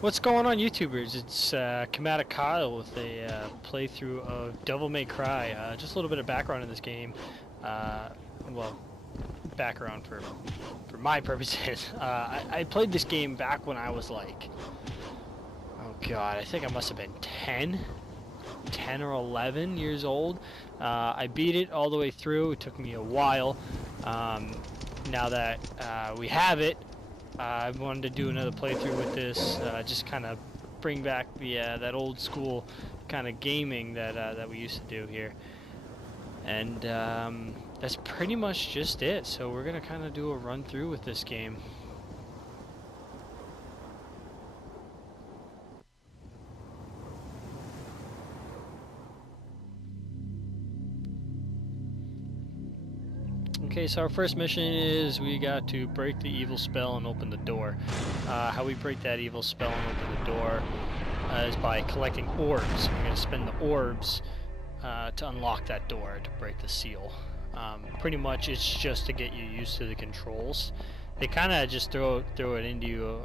What's going on, YouTubers? It's Commader-Kyle with a playthrough of Devil May Cry. Just a little bit of background in this game. Well, background for my purposes. I played this game back when I was like, oh god, I think I must have been 10 or 11 years old. I beat it all the way through. It took me a while. Now that we have it, I wanted to do another playthrough with this, just kind of bring back the that old school kind of gaming that we used to do here, and that's pretty much just it. So we're gonna kind of do a run through with this game. Okay, so our first mission is we got to break the evil spell and open the door. How we break that evil spell and open the door is by collecting orbs. We're going to spend the orbs to unlock that door, to break the seal. Pretty much it's just to get you used to the controls. They kind of just throw it into you.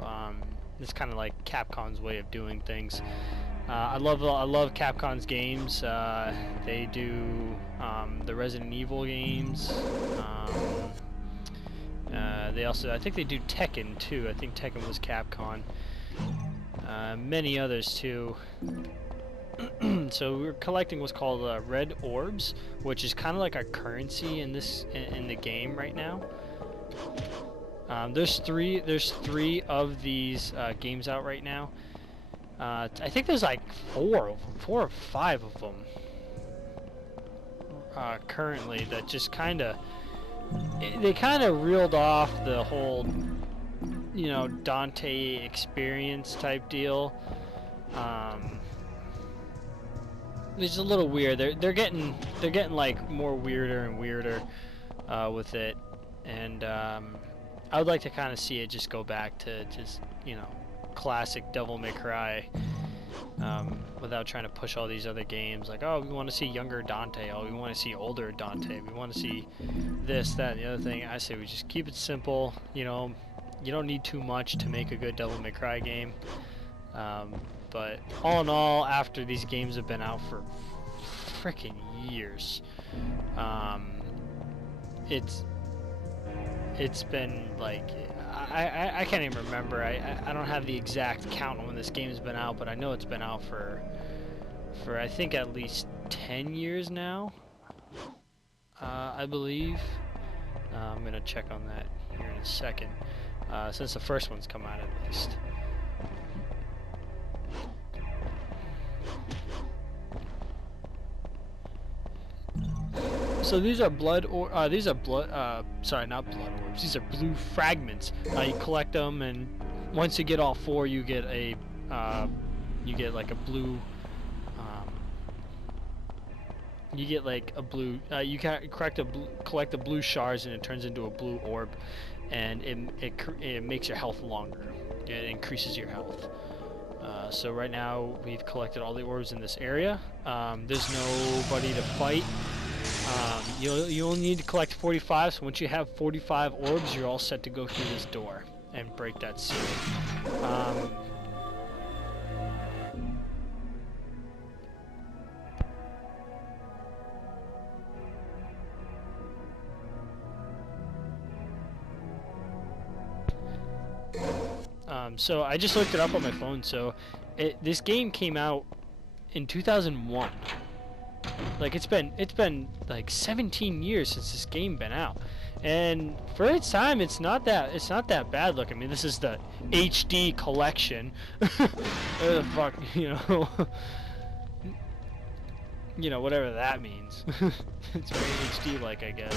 It's kind of like Capcom's way of doing things. I love Capcom's games. They do the Resident Evil games. They also, I think they do Tekken too. I think Tekken was Capcom. Many others too. So we're collecting what's called red orbs, which is kind of like our currency in the game right now. There's three of these games out right now. I think there's like four or five of them currently that just they kind of reeled off the whole, you know, Dante experience type deal. It's a little weird. They're getting like more weirder and weirder with it, and I would like to kind of see it just go back to just, you know, classic Devil May Cry, without trying to push all these other games like, oh, we want to see younger Dante, oh, we want to see older Dante, we want to see this, that, and the other thing. I say we just keep it simple. You know, you don't need too much to make a good Devil May Cry game. But all in all, after these games have been out for freaking years, it's been like, I can't even remember. I don't have the exact count on when this game's been out, but I know it's been out for I think at least 10 years now. I believe. I'm gonna check on that here in a second. Since the first one's come out, at least. So these are sorry, not blood orbs. These are blue fragments. You collect them, and once you get all four, you get like a blue. You get like a blue. You can collect the blue shards, and it turns into a blue orb, and it makes your health longer. It increases your health. So right now we've collected all the orbs in this area. There's nobody to fight. You only need to collect 45, so once you have 45 orbs, you're all set to go through this door and break that seal. So I just looked it up on my phone. So this game came out in 2001. Like it's been like 17 years since this game been out, and for its time, it's not that bad. Look, I mean, this is the HD collection. Whatever the fuck, you know, whatever that means. It's very HD like, I guess.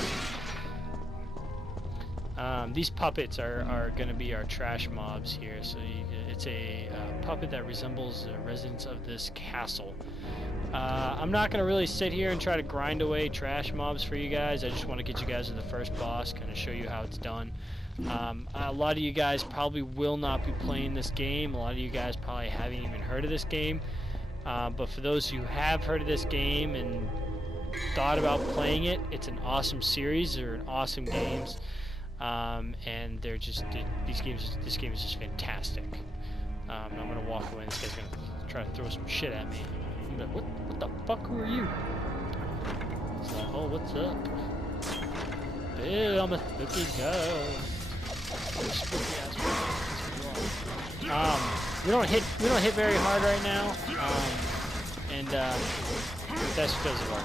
These puppets are going to be our trash mobs here. So it's a puppet that resembles the residents of this castle. I'm not going to really sit here and try to grind away trash mobs for you guys. I just want to get you guys to the first boss, kind of show you how it's done. A lot of you guys probably will not be playing this game. A lot of you guys probably haven't even heard of this game. But for those who have heard of this game and thought about playing it, it's an awesome series. They're awesome games. And they're just, this game is just fantastic. I'm gonna walk away. This guy's gonna try to throw some shit at me. I'm like, what the fuck? Who are you? It's like, oh, what's up? Hey, I'm a spooky ghost. Spooky ass. We don't hit very hard right now. And that's because of our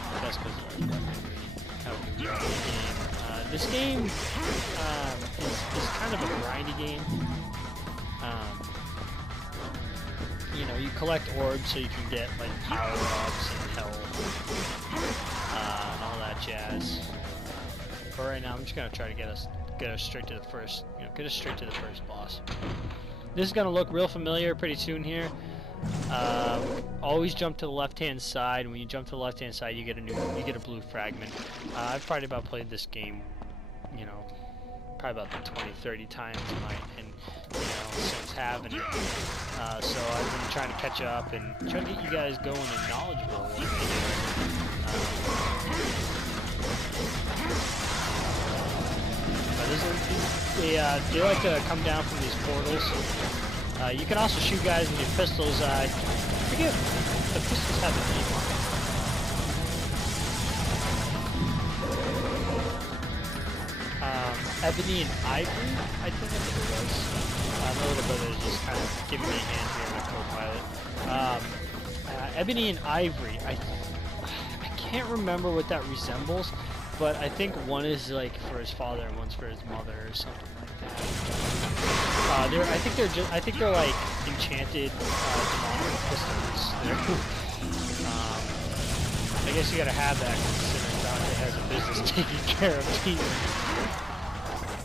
how we run the game. This game is kind of a grindy game. You know, you collect orbs so you can get like power-ups and health and all that jazz. But right now, I'm just gonna try to get us straight to the first, get us straight to the first boss. This is gonna look real familiar pretty soon here. Always jump to the left-hand side. When you jump to the left-hand side, you get a blue fragment. I've probably about played this game, probably about 20-30 times since having it. So I've been trying to catch up and trying to get you guys going and knowledgeable. They like to come down from these portals. You can also shoot guys with your pistols. I forget the pistols have a name on it. Ebony and Ivory, I think that's what it was. My little brother is just kind of giving me a hand here, my co-pilot. Ebony and Ivory, I can't remember what that resembles, but I think one is like for his father and one's for his mother or something like that. I think they're like enchanted demonic pistols. I guess you gotta have that considering Dante has a business taking care of people.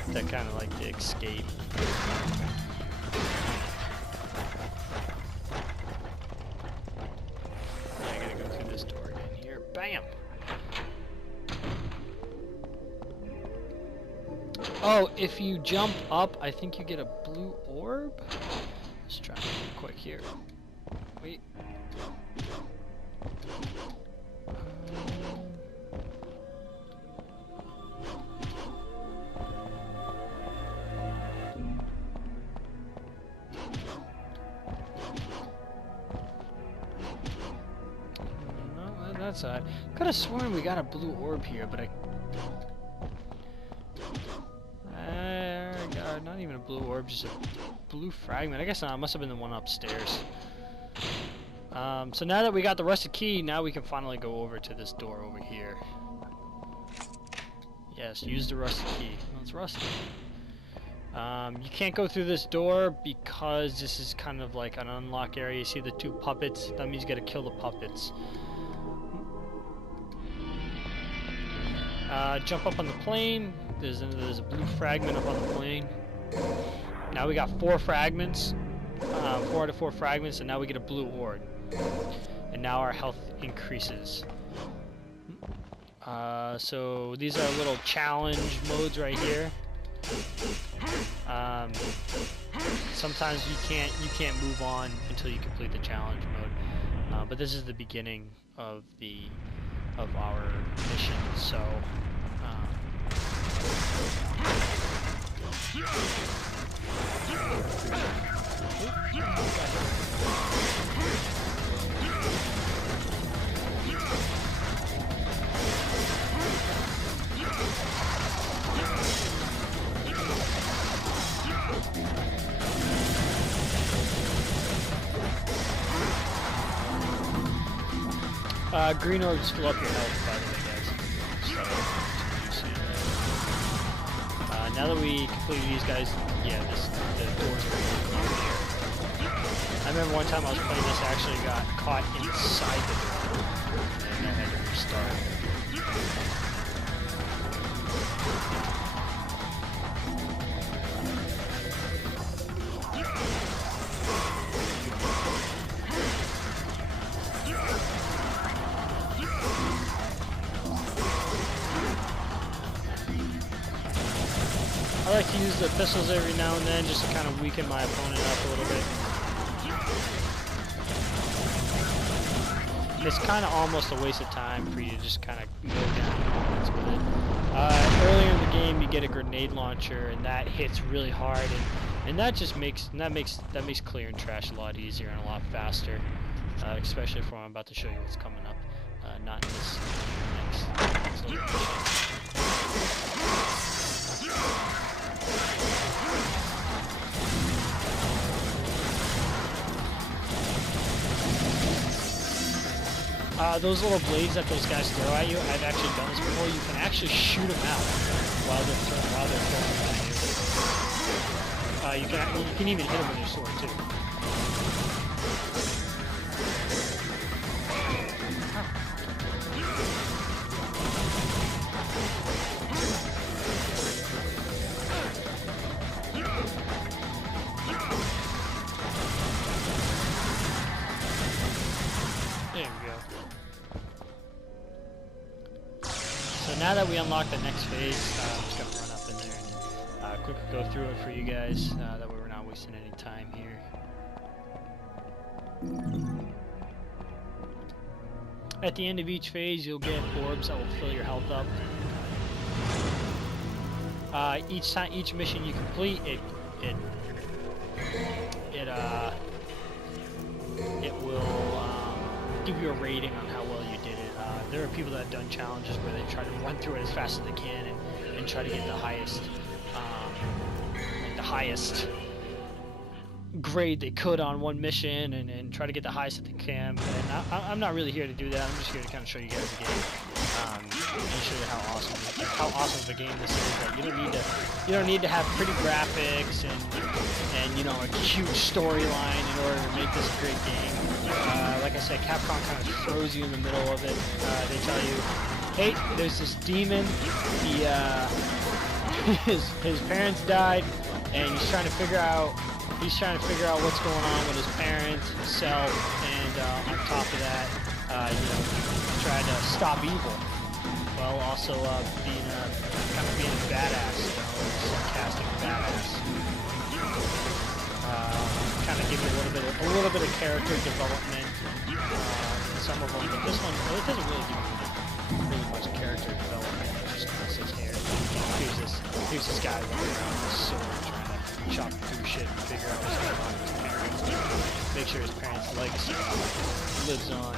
That kind of like to escape. I gotta go through this door again here. Bam! Oh, if you jump up, I think you get a blue orb? Let's try it real quick here. Wait. No, that's odd. Could have sworn we got a blue orb here, but not even a blue orb, just a blue fragment. I guess not. It must have been the one upstairs. So now that we got the rusted key, now we can finally go over to this door over here. Yes, use the rusted key. Well, it's rusty. You can't go through this door because this is kind of like an unlock area. You see the two puppets? That means you gotta kill the puppets. Jump up on the plane. There's a blue fragment up on the plane. Now we got 4 fragments. 4 out of 4 fragments, and now we get a blue orb. And now our health increases. So these are little challenge modes right here. Sometimes you can't move on until you complete the challenge mode. But this is the beginning of our mission. So. Green orbs fill up your health, by the way, guys. So, now that we completed these guys, yeah, the doors are open over here. I remember one time I was playing this, I actually got caught inside the door, and I had to restart. I like to use the pistols every now and then just to kind of weaken my opponent up a little bit. It's kind of almost a waste of time for you to just kind of go down opponents with it. Earlier in the game you get a grenade launcher and that hits really hard, and And that makes clearing trash a lot easier and a lot faster, especially for I'm about to show you what's coming up. Not in this next little mission. Those little blades that those guys throw at you, I've actually done this before. You can actually shoot them out while they're throwing them at you. You can even hit them with your sword too. There we go. So now that we unlock the next phase, I'm just going to run up in there and quickly go through it for you guys, that way we're not wasting any time here. At the end of each phase, you'll get orbs that will fill your health up. Each mission you complete, it will give you a rating on how well you did it. There are people that have done challenges where they try to run through it as fast as they can and try to get the highest grade they could on one mission and try to get the highest that they can. And I'm not really here to do that. I'm just here to kind of show you guys the game and show you how awesome of a game this is. Like, you don't need to have pretty graphics and you know, a huge storyline in order to make this a great game. Like I said, Capcom kind of throws you in the middle of it. They tell you, hey, there's this demon. He his parents died, and he's trying to figure out what's going on with his parents, himself, and on top of that, you know, trying to stop evil, while also being a badass, you know, sarcastic badass. Kind of give you a little bit of character development. Some of them, but this one, it doesn't really give you really much character development. It just kind of sits here. Here's this guy running around with a sword trying to chop through shit and figure out what's going on with his parents. Make sure his parents' legacy lives on.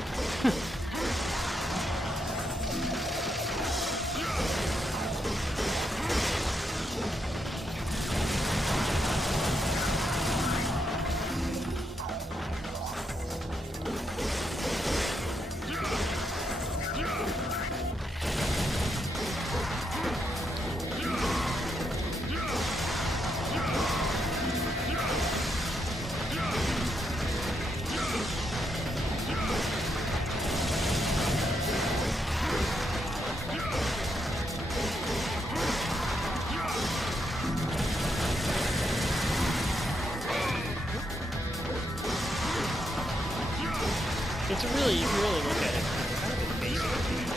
It's really, if you really look at it, it's kind of a basic game.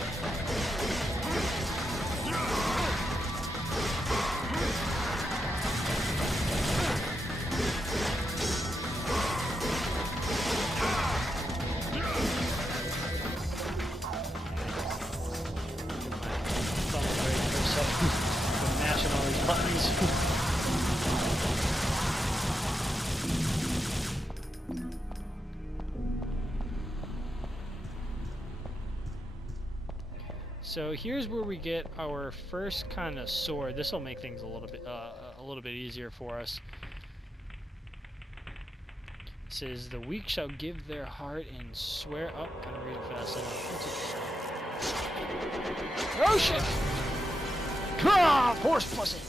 Thumb break for a second. I'm mashing all these buttons. So here's where we get our first kind of sword. This will make things a little bit easier for us. It says, "The weak shall give their heart and swear up." Kind of read it fast enough. Oh shit! Ah, horse pussy!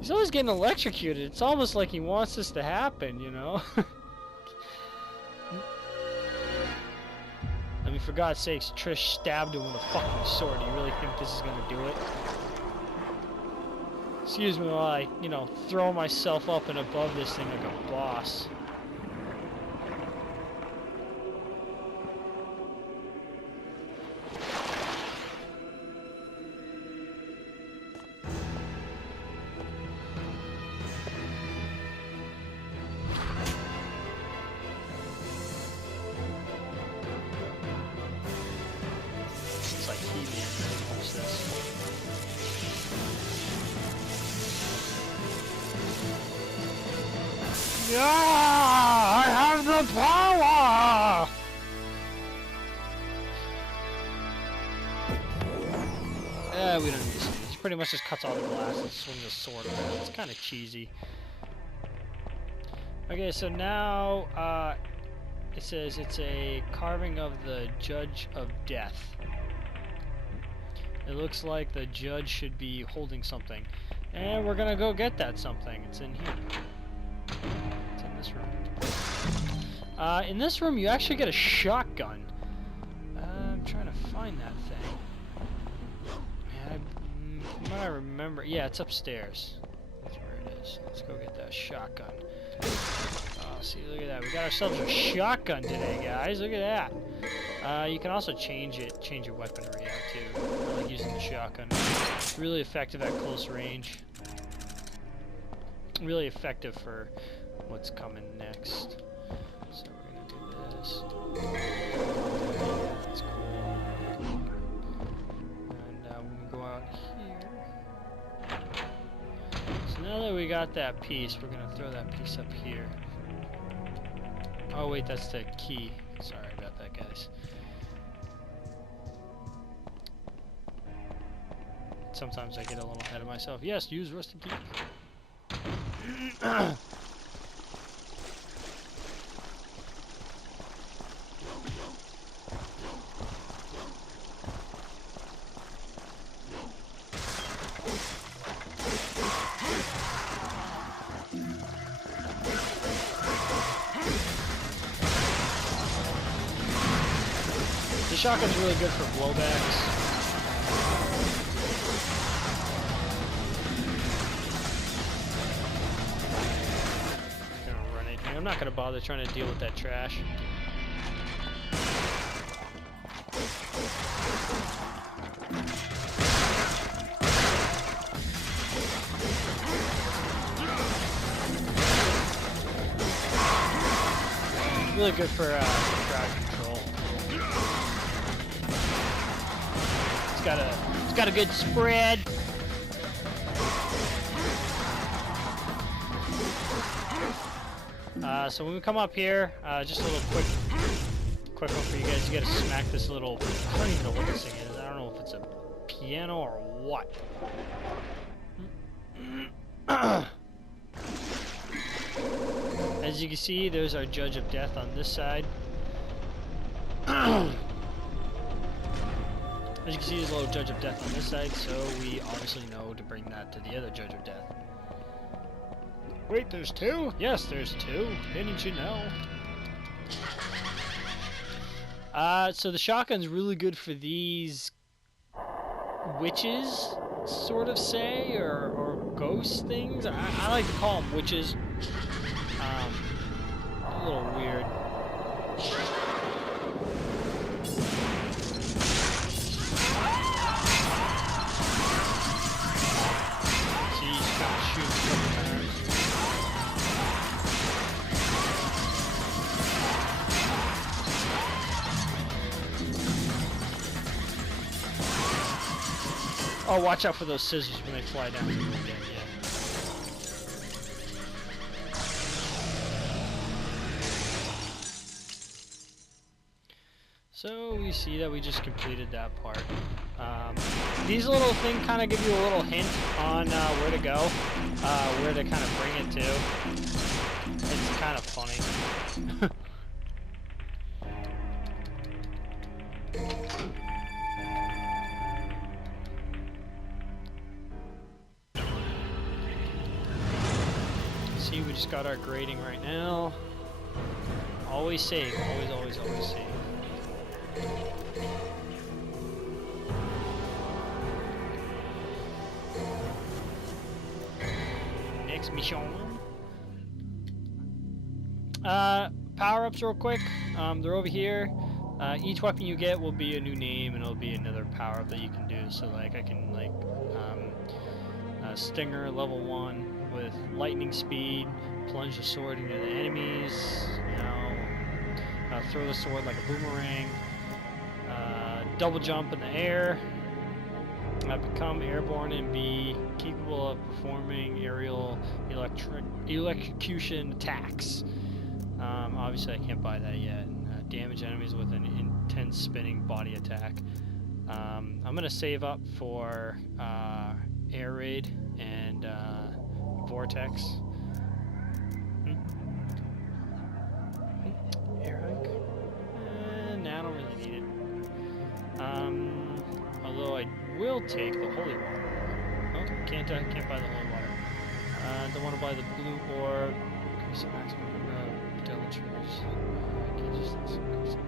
He's always getting electrocuted. It's almost like he wants this to happen, you know? I mean, for God's sakes, Trish stabbed him with a fucking sword. Do you really think this is gonna do it? Excuse me while I, you know, throw myself up and above this thing like a boss. It's like helium. Watch this. Yeah, I have the power! We don't need to see this. He pretty much just cuts all the glass and swings a sword around. It's kind of cheesy. Okay, so now, it says it's a carving of the Judge of Death. It looks like the judge should be holding something. And we're gonna go get that something. It's in here. It's in this room. In this room, you actually get a shotgun. I'm trying to find that thing. Man, from what I remember, yeah, it's upstairs. That's where it is. Let's go get that shotgun. Oh, see, look at that. We got ourselves a shotgun today, guys. Look at that. You can also change your weaponry out too. I like using the shotgun. It's really effective at close range. Really effective for what's coming next. So we're gonna do this. That's cool. And we're gonna go out here. So now that we got that piece, we're gonna throw that piece up here. Oh wait, that's the key. Sorry about that, guys. Sometimes I get a little ahead of myself. Yes, use rusty key. The shotgun's really good for blowbacks. I'm not gonna bother trying to deal with that trash. Really good for crowd control. It's got a good spread. So when we come up here, just a little quick one for you guys. You gotta smack this little, I don't even know what this thing is. I don't know if it's a piano or what. As you can see, there's our Judge of Death on this side. As you can see, there's a little Judge of Death on this side, so we obviously know to bring that to the other Judge of Death. Wait, there's two? Yes, there's two. Didn't you know? So the shotgun's really good for these witches, sort of say, or ghost things. I like to call them witches. A little weird. See, you just gotta shoot a couple times. Oh, watch out for those scissors when they fly down. Yeah. So we see that we just completed that part. These little things kind of give you a little hint on where to go, where to kind of bring it to. It's kind of funny. See, we just got our grading right now. Always save. Always save. Next mission. Power-ups real quick. They're over here. Each weapon you get will be a new name, and it'll be another power-up that you can do. So, like, I can, like, Stinger level 1 with lightning speed, plunge the sword into the enemies, you know, throw the sword like a boomerang, double jump in the air, Become airborne and be capable of performing aerial electrocution attacks. Obviously, I can't buy that yet. Damage enemies with an intense spinning body attack. I'm gonna save up for air raid and vortex. Air hike. Nah, I don't really need it. Although I will take the holy water. Oh, can't buy the holy water. Don't want to buy the blue orb. Increase the maximum number of devil triggers. Can't just increase the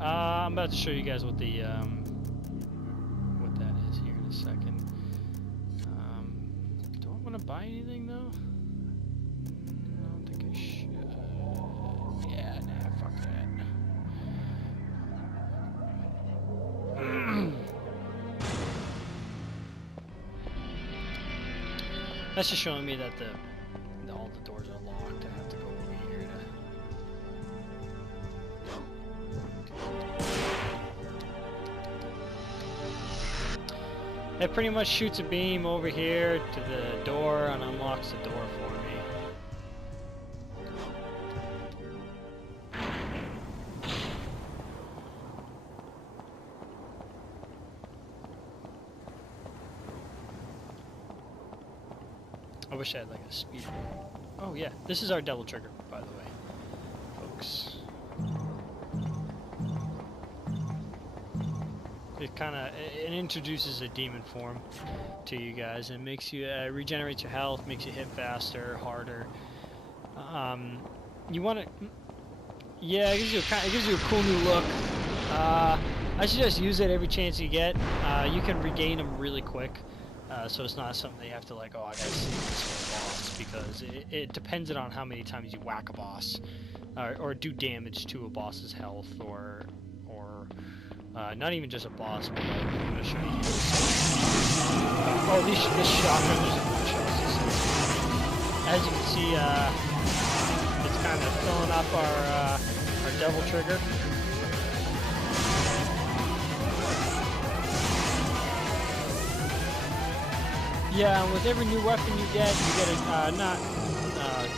I'm about to show you guys what the what that is here in a second. Do I want to buy anything though? I don't think I should. Yeah, nah, fuck that. That's just showing me that all the doors are locked. I have to go over here to... It pretty much shoots a beam over here to the door and unlocks the door for me. I wish I had like a speed. Oh yeah, this is our devil trigger, by the way, folks. It introduces a demon form to you guys and makes you regenerates your health, makes you hit faster, harder. You want to, yeah, it gives you a cool new look. I suggest use it every chance you get. You can regain them really quick. So it's not something that you have to like, oh, I gotta save this for a boss, because it depends on how many times you whack a boss, or do damage to a boss's health, or not even just a boss, but like, I'm gonna show you. Oh, this shotgun is one-shots. As you can see, it's kind of filling up our devil trigger. Yeah, with every new weapon you get a, not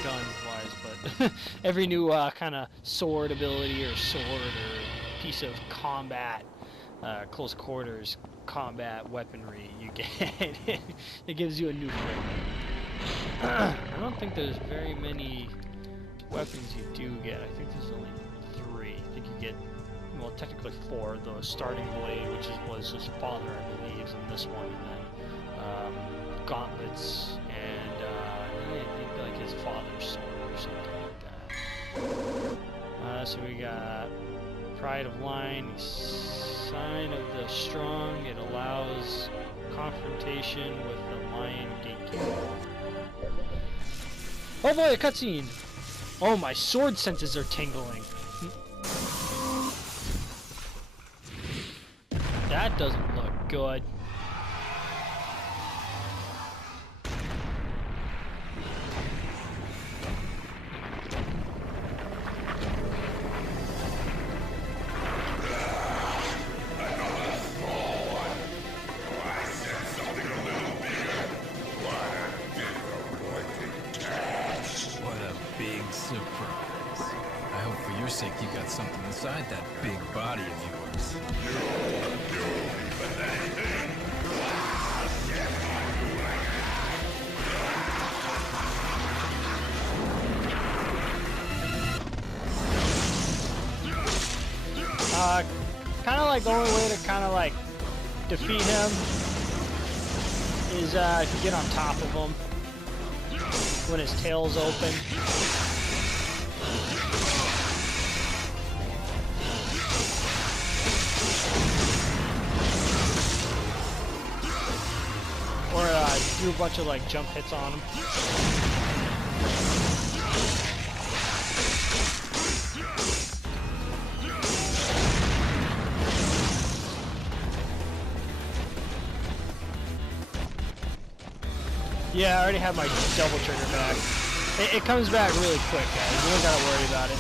gun-wise, but every new kind of sword ability or sword or piece of combat, close quarters combat weaponry you get, it gives you a new form. I don't think there's very many weapons you do get. I think there's only 3. I think you get, well, technically 4. The starting blade, which was his father, I believe, in this one, and then gauntlets, and I think like his father's sword or something like that. So we got Pride of Line, Sign of the Strong. It allows confrontation with the Lion Gatekeeper. Oh boy, a cutscene! Oh, my sword senses are tingling. That doesn't look good. Something inside that big body of yours. Kind of like the only way to kind of like defeat him is if you get on top of him when his tail's open. Or do a bunch of like jump hits on him. Yeah, I already have my double trigger back. It comes back really quick, guys. You don't gotta worry about it.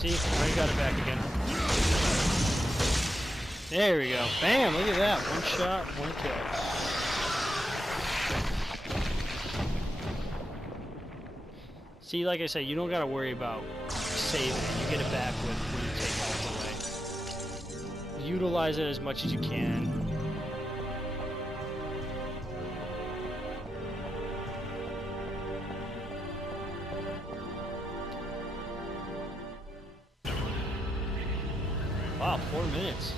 See, I got it back again. There we go. Bam! Look at that. One shot, one kill. See, like I said, you don't gotta worry about saving it. You get it back when you take it away. Utilize it as much as you can. Wow, 4 minutes.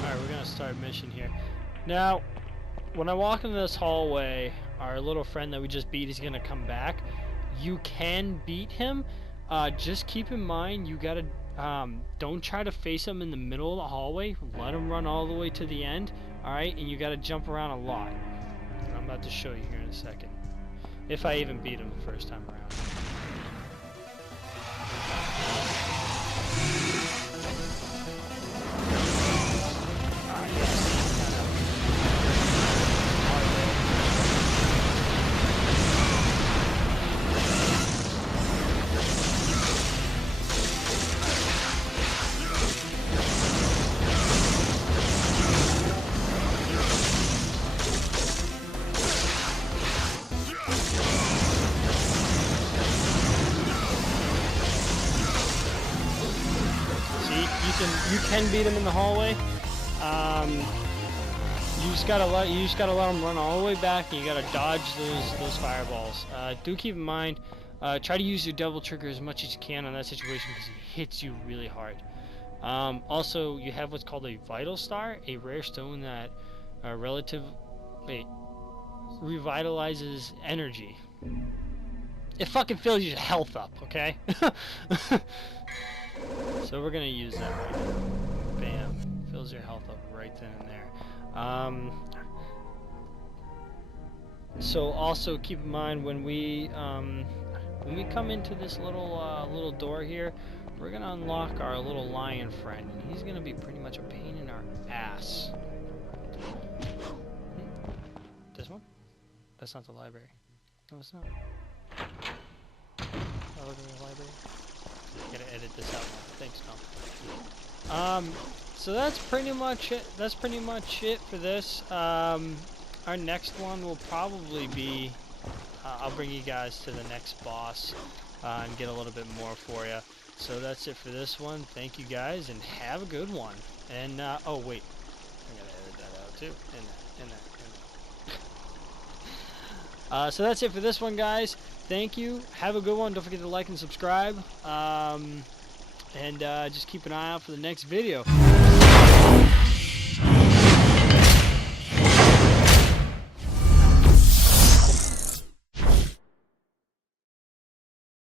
Alright, we're gonna start mission here. Now, when I walk into this hallway, our little friend that we just beat is gonna come back. You can beat him. Just keep in mind, you gotta don't try to face him in the middle of the hallway. Let him run all the way to the end. Alright, and you gotta jump around a lot. And I'm about to show you here in a second. If I even beat him the first time around. You can beat him in the hallway. You just gotta let him run all the way back, and you gotta dodge those fireballs. Do keep in mind, try to use your double trigger as much as you can on that situation because he hits you really hard. Also, you have what's called a vital star, a rare stone that revitalizes energy. It fucking fills your health up, okay? So we're gonna use that right now. Bam. Fills your health up right then and there. So also keep in mind when we come into this little door here, we're gonna unlock our little lion friend. And he's gonna be pretty much a pain in our ass. This one? That's not the library. No, it's not. Oh, look at the library. Gotta edit this out. Thanks, Tom. So that's pretty much it. That's pretty much it for this. Our next one will probably be. I'll bring you guys to the next boss and get a little bit more for you. So that's it for this one. Thank you guys and have a good one. And oh wait, I gotta edit that out too. In that. So that's it for this one, guys. Thank you. Have a good one. Don't forget to like and subscribe. And just keep an eye out for the next video.